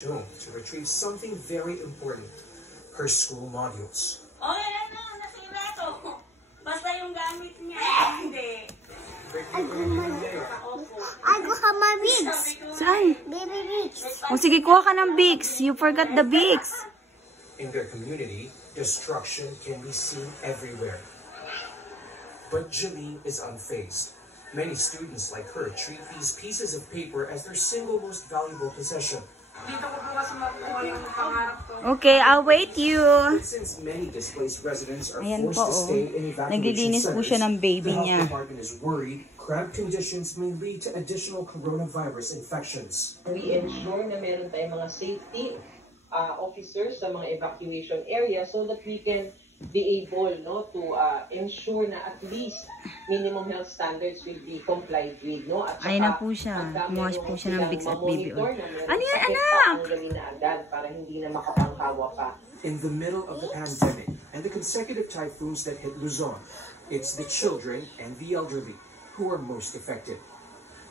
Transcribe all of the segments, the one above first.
to retrieve something very important, her school modules. Okay lang na, nasira to. Basta yung gamit niya, hindi. I go have my Vicks. Saan? Baby Vicks. O sige, kuha ka ng Vicks. You forgot the Vicks. In their community, destruction can be seen everywhere. But Jeline is unfazed. Many students like her treat these pieces of paper as their single most valuable possession. Dito ko po kasi makuha yung pangarap ko. Okay, I'll wait you. But since many displaced residents are Ayan forced po, to stay in evacuation naglilinis po siya ng centers, baby the niya. health department is worried cramped conditions may lead to additional coronavirus infections. We ensure na meron tayong mga safety officers sa mga evacuation area so that we can be able to ensure na at least minimum health standards will be complied with. At Ayun na po siya. Muwas po siya ng Vicks at baby oil. Ano yan, anak? Na agad para hindi na makapanghawa pa. In the middle of the pandemic and the consecutive typhoons that hit Luzon, it's the children and the elderly who are most affected.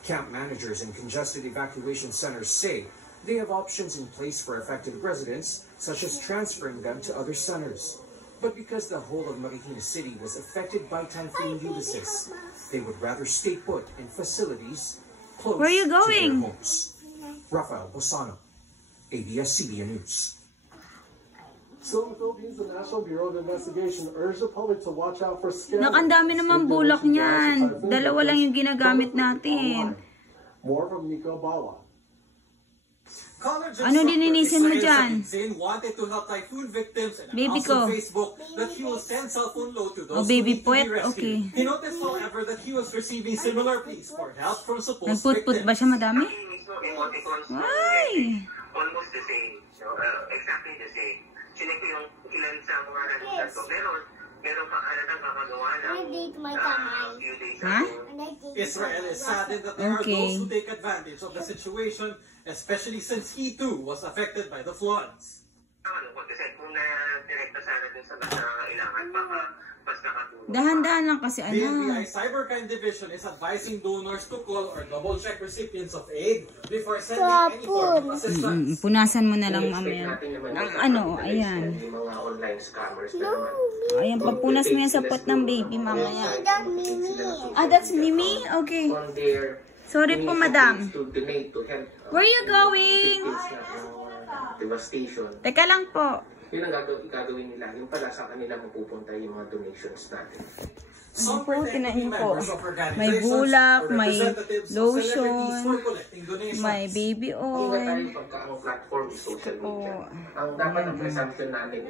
Camp managers in congested evacuation centers say they have options in place for affected residents, such as transferring them to other centers. But because the whole of Marikina City was affected by Typhoon Ulysses, they would rather stay put in facilities close Where are you to their going? homes. Rafael Bosano, ABS-CBN News. Still in the Philippines, the National Bureau of Investigation urged the public to watch out for scammers. Nakandami naman bulak niyan. Dalawa lang yung ginagamit natin. More from Nico Bawa. Ano dininisin mo dyan? Wanted to help typhoon victims and Baby also ko. Facebook that he will send cell phone load to those Oh, baby who need to be puwet? rescued. Okay. He noticed, however, that he was receiving similar pleas for help from supposed Nagput-put ba victims. siya, madami? Emoticons Why? almost the same. Exactly the same. Chinek ko yung ilan sa mga nanonood ko. Meron pa halatang kakagawa ng I date my kamay. few days Huh? ago. And I date Israel is saddened that there are Okay. those who take advantage of the situation, especially since he too was affected by the floods. Nakalungkot kasi kung na-direkta sana dun sa mas nangangailangan, baka mas nakatulong. Dahan-dahan lang kasi, The NBI anak. Cybercrime Division is advising donors to call or double-check recipients of aid before sending any Kapun. form of assistance. Punasan mo na lang In-expect mamaya. natin naman Ang yung ano, mga ayan. yung mga online scammers na naman. Ayan, papunas mo yan sa pot ng baby mamaya. That's Mimi. Ah, that's Mimi? Okay. On their Sorry po, madam. to donate to help Where you going? victims ng devastation. Teka lang po. Yun ang gagawin nila. Yung pala sa kanila mapupunta yung mga donations natin. Some po, tinahin protecting po. members of organizations May bulak, or may representatives of lotion, celebrities for collecting donations. may baby Ingat tayo oil. pagka ang platform is social media. Oo. Ang dapat ang presumption natin,